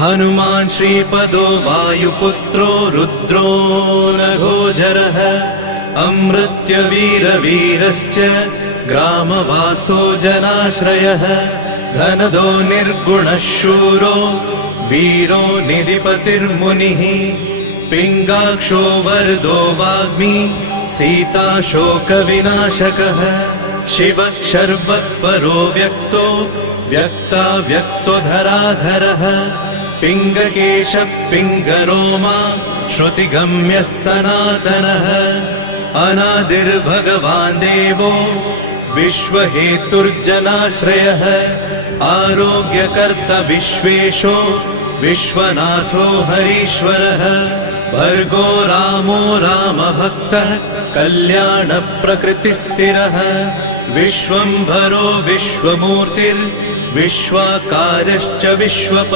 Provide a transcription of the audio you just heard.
हनुमान् श्रीपदो वायुपुत्रो रुद्रो नघोजरः अमृत्यवीरवीरश्च ग्रामवासो जनाश्रयः धनदो निर्गुणः शूरो वीरो निधिपतिर्मुनिः पिङ्गाक्षो वरदो वाग्मी सीताशोकविनाशकः शिवः शर्वत्परो व्यक्तो व्यक्ताव्यक्तो धराधरः पिङ्गकेशः पिङ्गरोमा श्रुतिगम्यः सनातनः अनादिर्भगवान् देवो विश्वहेतुर्जनाश्रयः आरोग्यकर्ता विश्वेशो विश्वनाथो हरीश्वरः भर्गो रामो रामभक्तः कल्याणप्रकृतिस्थिरः विश्वम्भरो विश्वमूर्तिर्विश्वाकारश्च विश्वप